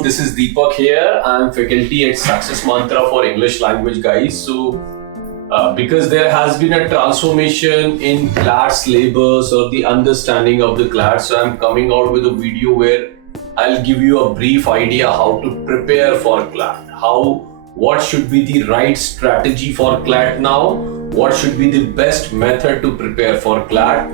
everyone, this is Deepak here. I'm faculty at Success Mantra for English language, guys. So because there has been a transformation in CLAT syllabus or the understanding of the CLAT, so I'm coming out with a video where I'll give you a brief idea how to prepare for CLAT, what should be the right strategy for CLAT now, what should be the best method to prepare for CLAT.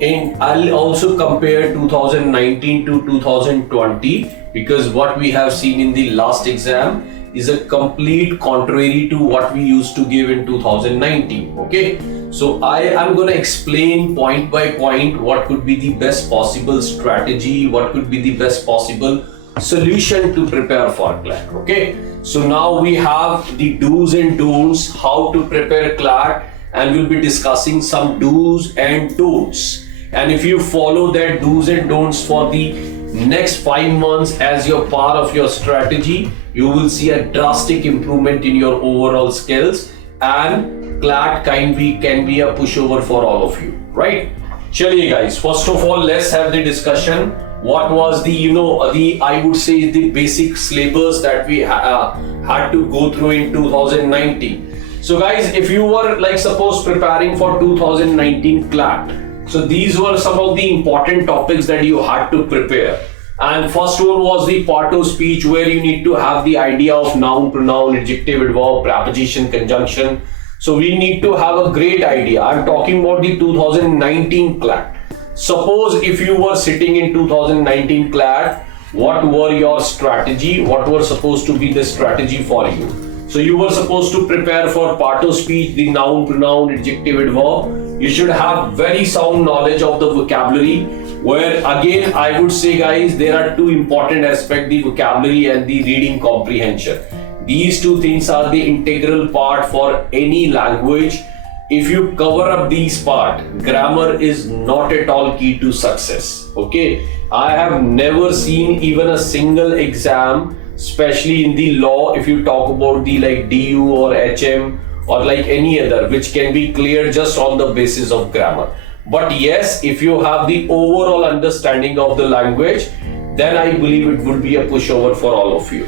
And I'll also compare 2019 to 2020 because what we have seen in the last exam is a complete contrary to what we used to give in 2019. Okay, so I am going to explain point by point what could be the best possible strategy, what could be the best possible solution to prepare for CLAT. Okay, so now we have the do's and don'ts, how to prepare CLAT, and we'll be discussing some do's and don'ts. And if you follow that do's and don'ts for the next 5 months as your part of your strategy, you will see a drastic improvement in your overall skills, and CLAT can be a pushover for all of you, right? Chaliye guys, first of all, let's have the discussion. What was the I would say the basic syllabus that we had to go through in 2019. So guys, if you were like suppose preparing for 2019 CLAT, so these were some of the important topics that you had to prepare. And first one was the part of speech, where you need to have the idea of noun, pronoun, adjective, adverb, preposition, conjunction. So we need to have a great idea. I'm talking about the 2019 CLAT. Suppose if you were sitting in 2019 CLAT, what were your strategy? What were supposed to be the strategy for you? So you were supposed to prepare for part of speech, the noun, pronoun, adjective, adverb. You should have very sound knowledge of the vocabulary, where again I would say guys, there are two important aspects, the vocabulary and the reading comprehension. These two things are the integral part for any language. If you cover up these part, grammar is not at all key to success. Okay, I have never seen even a single exam, especially in the law, if you talk about the like DU or HM or like any other, which can be cleared just on the basis of grammar. But yes, if you have the overall understanding of the language, then I believe it would be a pushover for all of you.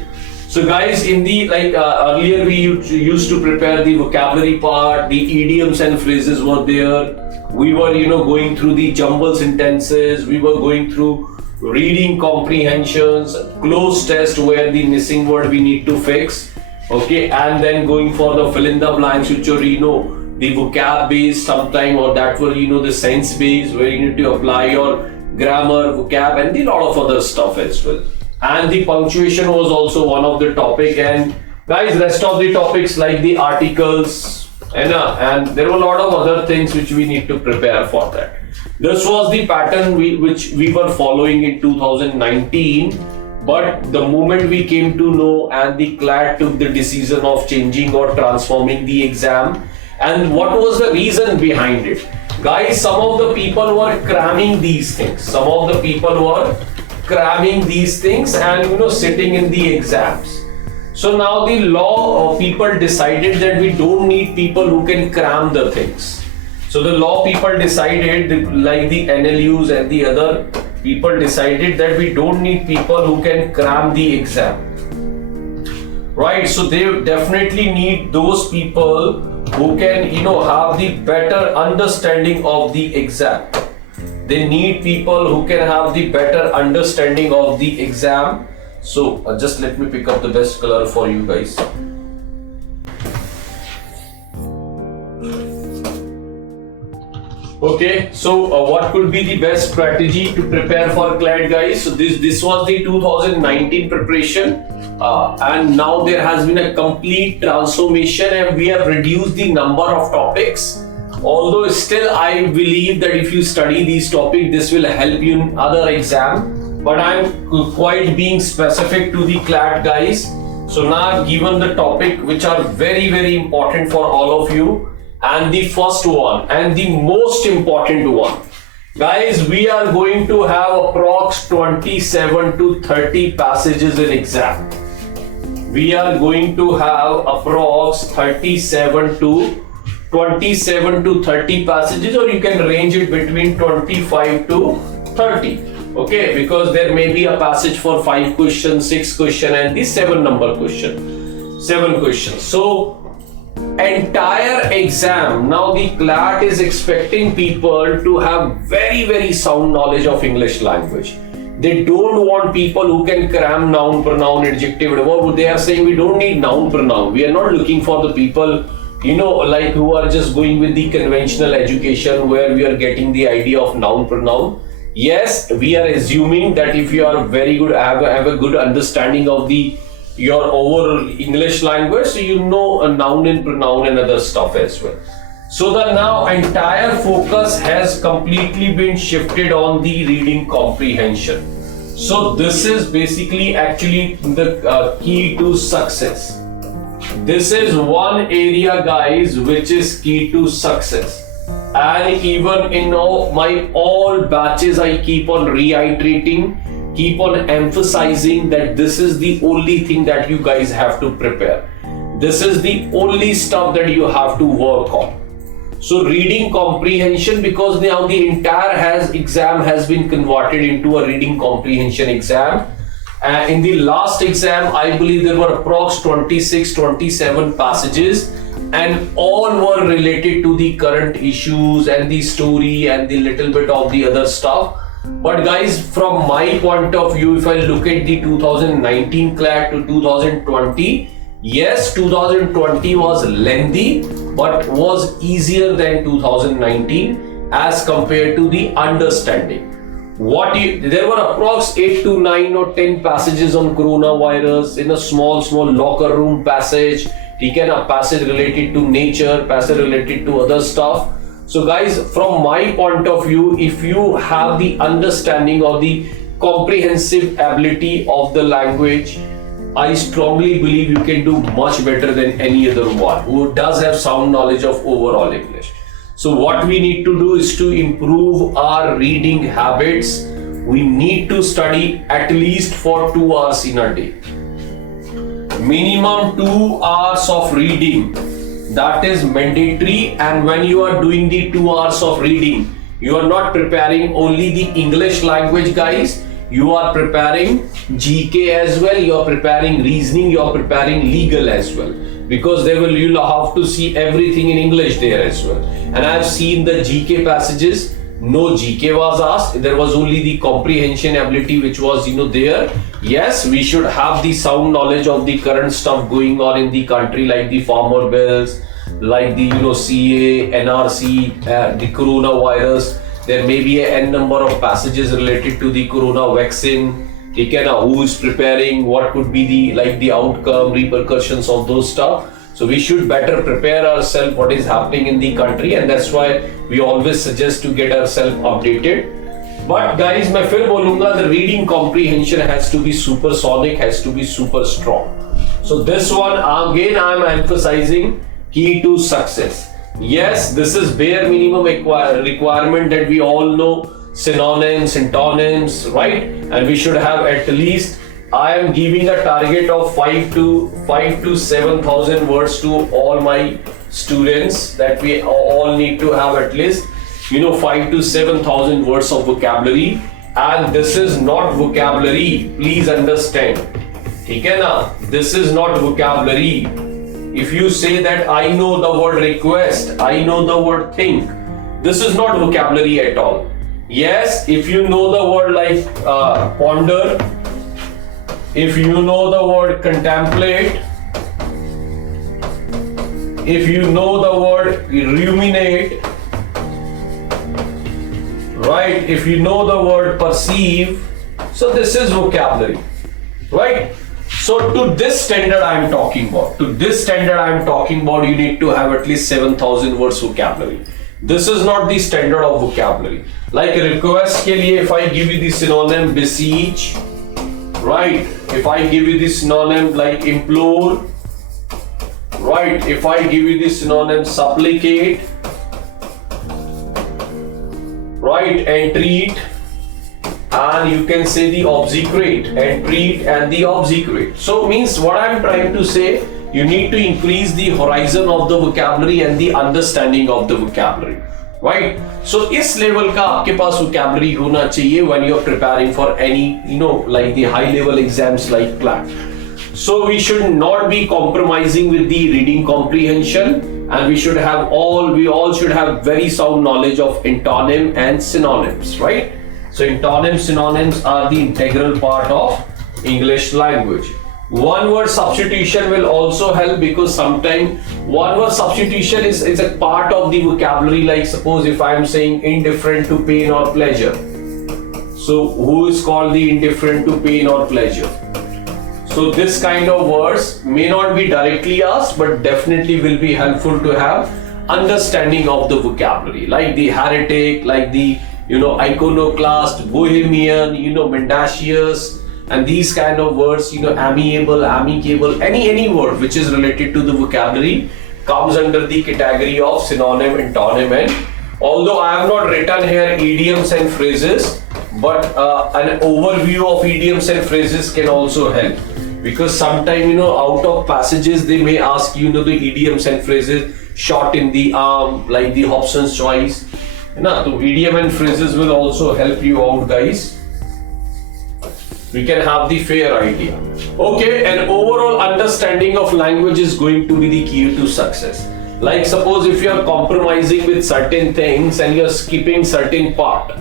So guys, in the earlier we used to prepare the vocabulary part, the idioms and phrases were there. We were going through the jumble sentences, we were going through reading comprehensions, close test where the missing word we need to fix. Okay, and then going for the fill in the blanks, which are the vocab based sometime, or that were the sense based, where you need to apply your grammar, vocab, and a lot of other stuff as well. And the punctuation was also one of the topic, and guys, rest of the topics like the articles and there were a lot of other things which we need to prepare for that. This was the pattern which we were following in 2019. But the moment we came to know and the CLAT took the decision of changing or transforming the exam, and what was the reason behind it? Guys, some of the people were cramming these things. And sitting in the exams. So now the law people decided that we don't need people who can cram the things. So the law people decided, like the NLUs and the other people decided, that we don't need people who can cram the exam, right? So they definitely need those people who can have the better understanding of the exam. They need people who can have the better understanding of the exam. So just let me pick up the best color for you guys. Okay, so what could be the best strategy to prepare for CLAT, guys? So this was the 2019 preparation, and now there has been a complete transformation, and we have reduced the number of topics. Although still I believe that if you study these topics, this will help you in other exam. But I'm quite being specific to the CLAT, guys. So now I've given the topic which are very, very important for all of you. And the first one and the most important one, guys, we are going to have approx 27 to 30 passages in exam. We are going to have approx 27 to 30 passages, or you can range it between 25 to 30. Okay, because there may be a passage for 5 questions, 6 questions, and the 7 number question. 7 questions. So entire exam, now the CLAT is expecting people to have very sound knowledge of English language. They don't want people who can cram noun, pronoun, adjective, whatever. They are saying we don't need noun, pronoun. We are not looking for the people, like who are just going with the conventional education where we are getting the idea of noun, pronoun. Yes, we are assuming that if you are very good, have a good understanding of your overall English language, so you know a noun and pronoun and other stuff as well. So the now entire focus has completely been shifted on the reading comprehension. So this is basically actually the key to success. This is one area, guys, which is key to success. And even in my all batches, I keep on reiterating, keep on emphasizing that this is the only thing that you guys have to prepare. This is the only stuff that you have to work on. So reading comprehension, because now the entire exam has been converted into a reading comprehension exam. In the last exam, I believe there were approx 26, 27 passages, and all were related to the current issues and the story and the little bit of the other stuff. But guys, from my point of view, if I look at the 2019 CLAT to 2020, yes, 2020 was lengthy, but was easier than 2019 as compared to the understanding. There were approx 8 to 9 or 10 passages on coronavirus in a small locker room passage. A passage related to nature, passage related to other stuff. So guys, from my point of view, if you have the understanding of the comprehensive ability of the language, I strongly believe you can do much better than any other one who does have sound knowledge of overall English. So what we need to do is to improve our reading habits. We need to study at least for 2 hours in a day. Minimum 2 hours of reading, that is mandatory. And when you are doing the 2 hours of reading, you are not preparing only the English language, guys. You are preparing GK as well, you are preparing reasoning, you are preparing legal as well, because you'll have to see everything in English there as well. And I have seen the GK passages, no GK was asked, there was only the comprehension ability which was there. Yes, we should have the sound knowledge of the current stuff going on in the country, like the farmer bills, like the CA, NRC, the coronavirus. There may be n number of passages related to the corona vaccine. Who is preparing, what could be the outcome, repercussions of those stuff. So we should better prepare ourselves what is happening in the country, and that's why we always suggest to get ourselves updated. But guys, मैं फिर बोलूँगा, the reading comprehension has to be supersonic, has to be super strong. So this one again I am emphasizing, key to success. Yes, this is bare minimum requirement that we all know, synonyms, antonyms, right? And we should have at least, I am giving a target of 5 to 7,000 words to all my students, that we all need to have at least 5 to 7,000 words of vocabulary. And this is not vocabulary, please understand. This is not vocabulary. If you say that I know the word request, I know the word think, this is not vocabulary at all. Yes, if you know the word like ponder, if you know the word contemplate, if you know the word ruminate, right, if you know the word perceive, so this is vocabulary, right? So to this standard I am talking about. To this standard I am talking about, you need to have at least 7,000 words vocabulary. This is not the standard of vocabulary. Like request ke liye, if I give you the synonym beseech, right? If I give you the synonym like implore, right? If I give you the synonym supplicate, right? Entreat, and you can say the obsecrate, entreat and the obsecrate. So means what I am trying to say, you need to increase the horizon of the vocabulary and the understanding of the vocabulary. right? So इस level का आपके पास vocabulary होना चाहिए when you're preparing for any like the high level exams like CLAT. So we should not be compromising with the reading comprehension, and we all should have very sound knowledge of antonym and synonyms, right? So antonyms, synonyms are the integral part of English language. One word substitution will also help, because sometimes one word substitution is a part of the vocabulary. Like suppose if I am saying indifferent to pain or pleasure. So who is called the indifferent to pain or pleasure? So this kind of words may not be directly asked, but definitely will be helpful to have understanding of the vocabulary, like the heretic, like the iconoclast, bohemian, mendacious, and these kind of words, amiable, amicable, any word which is related to the vocabulary comes under the category of synonym, antonym, and although I have not written here idioms and phrases, but an overview of idioms and phrases can also help, because sometimes out of passages they may ask the idioms and phrases short in the arm, like the Hobson's choice. So idiom and phrases will also help you out, guys. We can have the fair idea. Okay, an overall understanding of language is going to be the key to success. Like suppose if you are compromising with certain things and you are skipping certain part,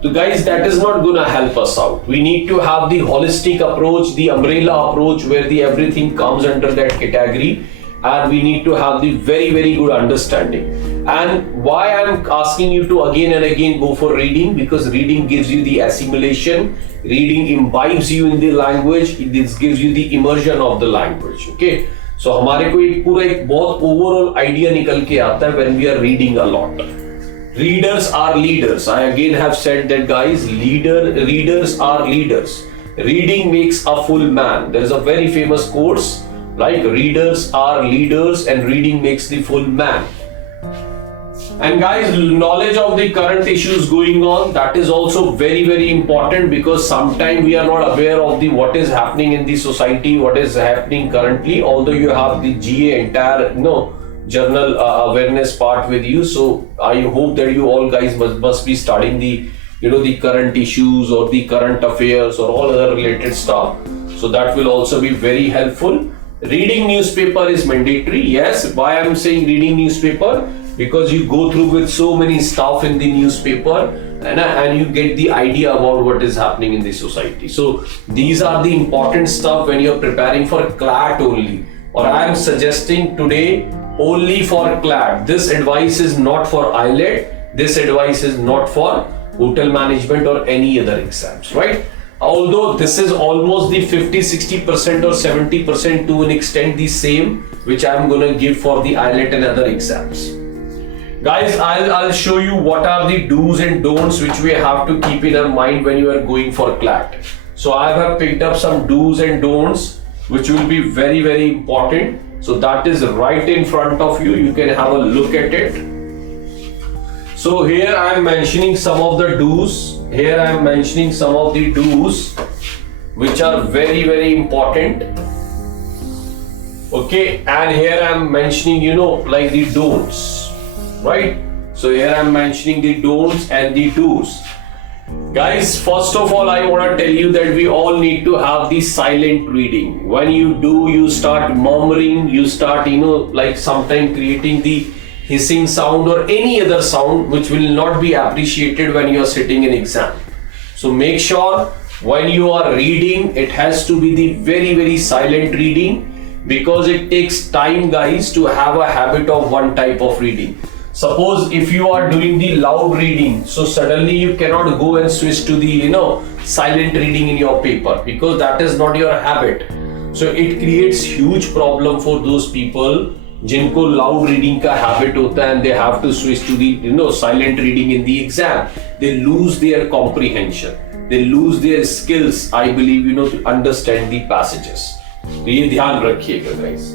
so guys, that is not gonna help us out. We need to have the holistic approach, the umbrella approach, where the everything comes under that category, and we need to have the very good understanding. And why I'm asking you to again and again go for reading, because reading gives you the assimilation, reading imbibes you in the language, this gives you the immersion of the language. Okay, so हमारे को एक पूरा एक बहुत overall idea निकल के आता है when we are reading a lot. Readers are leaders. I again have said that, guys. Readers are leaders. Reading makes a full man. There is a very famous quote like readers are leaders and reading makes the full man. And guys, knowledge of the current issues going on, that is also very important, because sometimes we are not aware of the what is happening in the society, what is happening currently, although you have the GA entire journal awareness part with you. So I hope that you all guys must be studying the the current issues or the current affairs or all other related stuff. So that will also be very helpful. Reading newspaper is mandatory. Yes, why I'm saying reading newspaper? Because you go through with so many stuff in the newspaper, and you get the idea about what is happening in the society. So these are the important stuff when you're preparing for CLAT only, or I am suggesting today only for CLAT. This advice is not for IELTS. This advice is not for hotel management or any other exams, right? Although this is almost the 50-60% or 70% to an extent the same, which I'm going to give for the IELTS and other exams. Guys, I'll show you what are the do's and don'ts which we have to keep in our mind when you are going for CLAT. So I have picked up some do's and don'ts which will be very important. So that is right in front of you. You can have a look at it. So here I am mentioning some of the do's. Here I am mentioning some of the do's which are very important. Okay, and here I am mentioning like the don'ts. Right? So here I'm mentioning the don'ts and the do's. Guys, first of all, I want to tell you that we all need to have the silent reading. When you do, you start murmuring, you start, like sometimes creating the hissing sound or any other sound which will not be appreciated when you are sitting in exam. So make sure when you are reading, it has to be the very silent reading, because it takes time, guys, to have a habit of one type of reading. Suppose if you are doing the loud reading, so suddenly you cannot go and switch to the silent reading in your paper, because that is not your habit. So it creates huge problem for those people जिनको loud reading का habit होता है and they have to switch to the silent reading in the exam. They lose their comprehension, they lose their skills, I believe, to understand the passages. तो ये ध्यान रखिएगा, guys.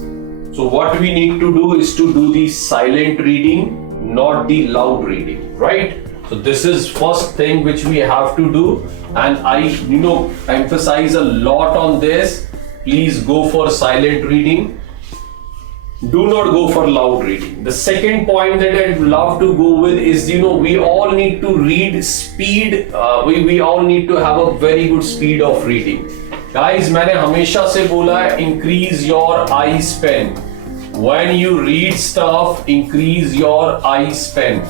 So what we need to do is to do the silent reading, not the loud reading, right? So this is first thing which we have to do, and I emphasize a lot on this. Please go for silent reading. do not go for loud reading. The second point that I'd love to go with is, we all need to read speed. We all need to have a very good speed of reading. Guys, मैंने हमेशा से बोला है, increase your eye span. When you read stuff, increase your eye span.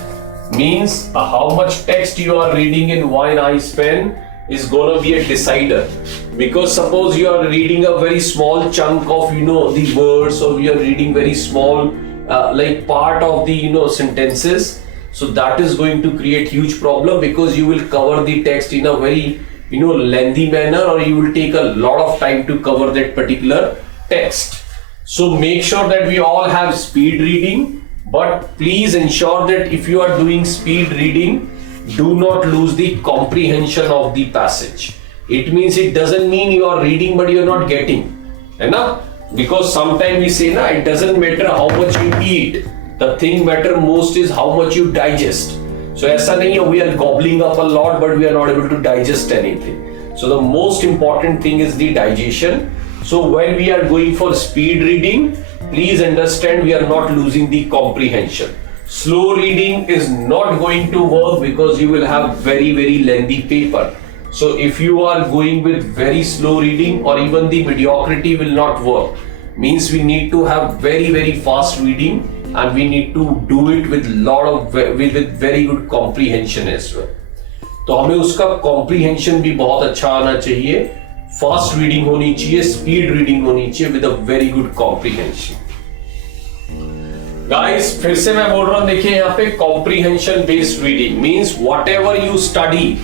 Means how much text you are reading in one eye span is gonna be a decider. Because suppose you are reading a very small chunk of the words, or you are reading very small like part of the sentences, so that is going to create huge problem, because you will cover the text in a very lengthy manner, or you will take a lot of time to cover that particular text. So make sure that we all have speed reading, but please ensure that if you are doing speed reading, do not lose the comprehension of the passage. It means, it doesn't mean you are reading but you are not getting, because sometimes we say it doesn't matter how much you eat, the thing matter most is how much you digest. So aisa nahi hai, we are gobbling up a lot but we are not able to digest anything. So the most important thing is the digestion. So when we are going for speed reading, please understand we are not losing the comprehension. Slow reading is not going to work because you will have very, very lengthy paper. So if you are going with very slow reading, or even the mediocrity will not work. Means we need to have very, very fast reading, and we need to do it with with very good comprehension as well. तो हमें उसका comprehension भी बहुत अच्छा आना चाहिए, fast reading होनी चाहिए, speed reading होनी चाहिए with a very good comprehension. Guys, फिर से मैं बोल रहा हूँ, देखिए यहाँ पे comprehension based reading means whatever you study,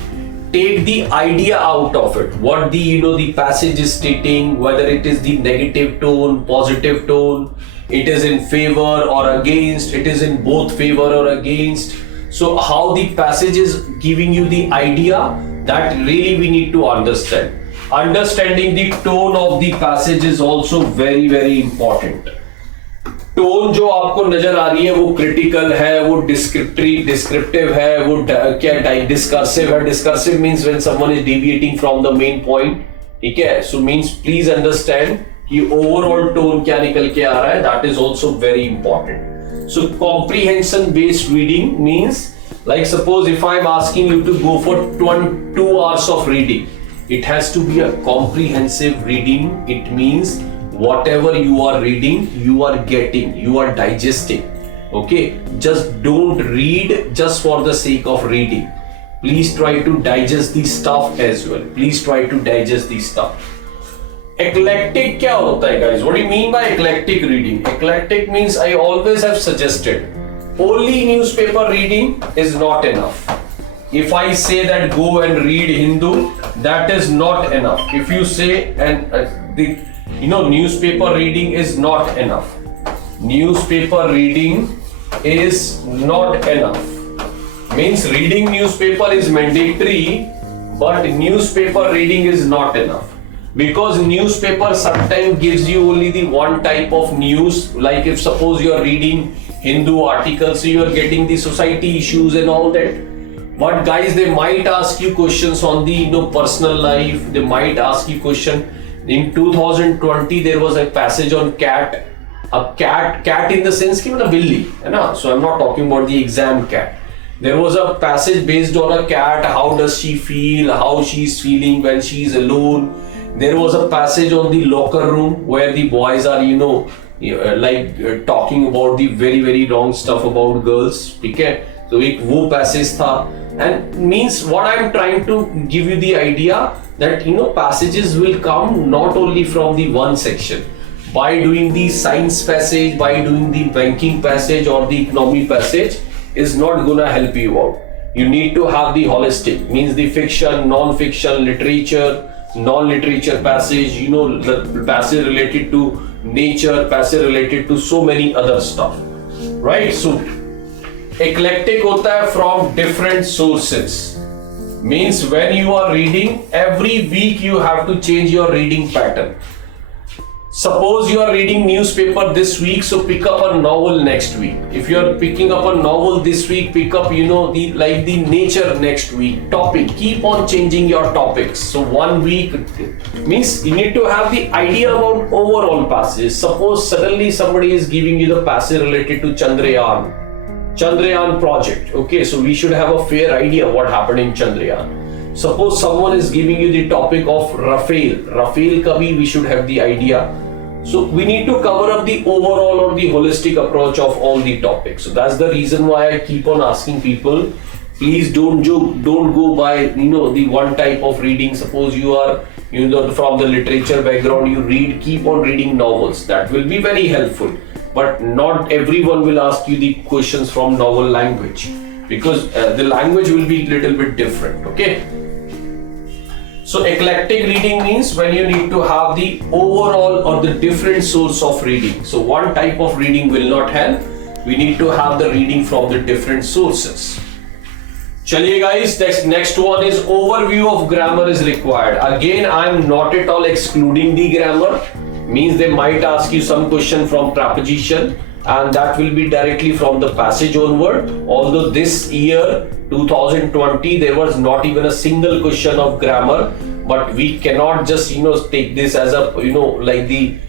take the idea out of it, what the passage is stating, whether it is the negative tone, positive tone, it is in favor or against, it is in both favor or against. So how the passage is giving you the idea, that really we need to understand. Understanding the tone of the passage is also very, very important. Tone जो आपको नजर आ रही है वो critical है, वो descriptive है, वो क्या डिस्कर्सिव है. Discursive means when someone is deviating from the main point, ठीक है. सो मींस प्लीज अंडरस्टैंड कि ओवरऑल टोन क्या निकल के आ रहा है, that is also very important. So comprehension based reading means, like suppose if I am asking you to go for 2 hours of reading, it has to be a comprehensive reading. It means whatever you are reading, you are getting, you are digesting. Okay, just don't read just for the sake of reading. Please try to digest the stuff as well. Please try to digest the stuff. Eclectic क्या होता है guys? What do you mean by eclectic reading? Eclectic means, I always have suggested, only newspaper reading is not enough. If I say that go and read Hindu, that is not enough. If you say newspaper reading is not enough. Newspaper reading is not enough. Means reading newspaper is mandatory, but newspaper reading is not enough. Because newspaper sometimes gives you only the one type of news. Like if suppose you are reading Hindu articles, so you are getting the society issues and all that. But guys, they might ask you questions on the personal life. They might ask you question. In 2020, there was a passage on cat. A cat in the sense कि मतलब बिल्ली है ना. So I'm not talking about the exam cat. There was a passage based on a cat. How does she feel? How she's feeling when she's alone? There was a passage on the locker room where the boys are talking about the very, very wrong stuff about girls. ठीक है. तो एक वो passage था. And means what I'm trying to give you the idea that passages will come not only from the one section. By doing the science passage, by doing the banking passage or the economy passage is not gonna help you out. You need to have the holistic, means the fiction, non-fiction, literature, non-literature passage, the passage related to nature, passage related to so many other stuff, right? So eclectic होता है from different sources. Means when you are reading, every week you have to change your reading pattern. Suppose you are reading newspaper this week, so pick up a novel next week. If you are picking up a novel this week, pick up the nature next week. Topic, keep on changing your topics. So 1 week means you need to have the idea about overall passages. Suppose suddenly somebody is giving you the passage related to Chandrayaan project. Okay, so we should have a fair idea what happened in Chandrayaan. Suppose someone is giving you the topic of Rafale ka bhi we should have the idea. So we need to cover up the overall or the holistic approach of all the topics. So that's the reason why I keep on asking people, please don't go by the one type of reading. Suppose you are from the literature background, you keep on reading novels. That will be very helpful. But not everyone will ask you the questions from novel language, because the language will be little bit different. Okay. So eclectic reading means when you need to have the overall or the different source of reading. So one type of reading will not help. We need to have the reading from the different sources. Chaliye guys, next one is overview of grammar is required. Again, I'm not at all excluding the grammar. Means they might ask you some question from preposition, and that will be directly from the passage onward. Although this year 2020 there was not even a single question of grammar, but we cannot just take this as a like the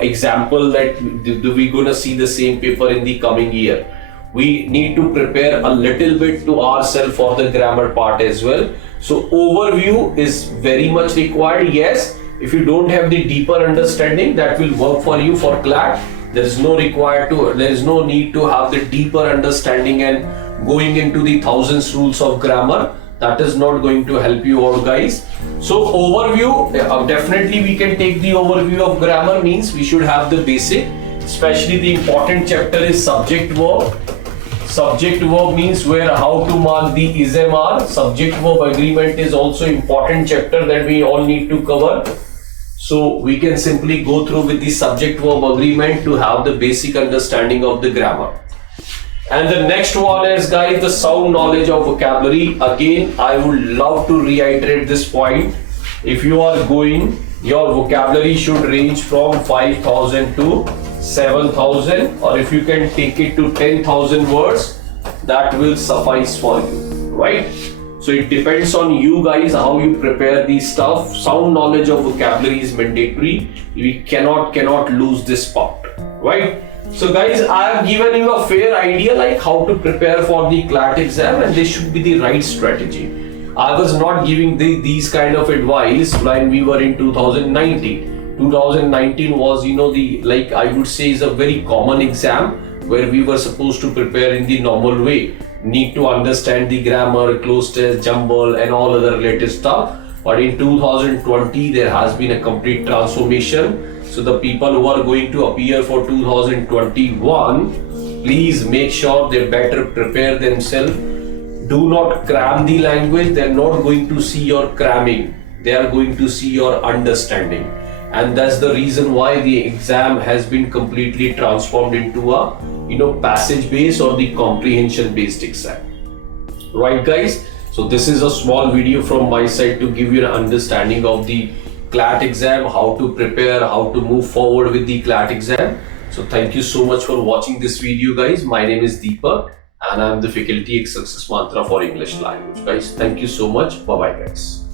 example that we're gonna see the same paper in the coming year. We need to prepare a little bit to ourselves for the grammar part as well. So overview is very much required. Yes, if you don't have the deeper understanding, that will work for you for CLAT. There is no need to have the deeper understanding and going into the thousands rules of grammar. That is not going to help you all guys. So overview, definitely we can take the overview of grammar. Means we should have the basic, especially the important chapter is subject verb. Subject verb means how to mark the ism are. Subject verb agreement is also important chapter that we all need to cover. So we can simply go through with the subject verb agreement to have the basic understanding of the grammar. And the next one is guys, the sound knowledge of vocabulary. Again, I would love to reiterate this point. If you are going, your vocabulary should range from 5,000 to 7,000, or if you can take it to 10,000 words, that will suffice for you, right? So it depends on you guys how you prepare these stuff. Sound knowledge of vocabulary is mandatory. We cannot lose this part, right? So guys, I have given you a fair idea like how to prepare for the CLAT exam, and this should be the right strategy. I was not giving these kind of advice when we were in 2019. 2019 was I would say is a very common exam where we were supposed to prepare in the normal way. Need to understand the grammar, close test, jumble and all other related stuff. But in 2020 there has been a complete transformation. So the people who are going to appear for 2021, please make sure they better prepare themselves. Do not cram the language. They're not going to see your cramming. They are going to see your understanding. And that's the reason why the exam has been completely transformed into a passage based or the comprehension based exam. Right guys? So this is a small video from my side to give you an understanding of the CLAT exam, how to prepare, how to move forward with the CLAT exam. So thank you so much for watching this video guys. My name is Deepak and I'm the Faculty Success Mantra for English Language. Guys, thank you so much. Bye bye guys.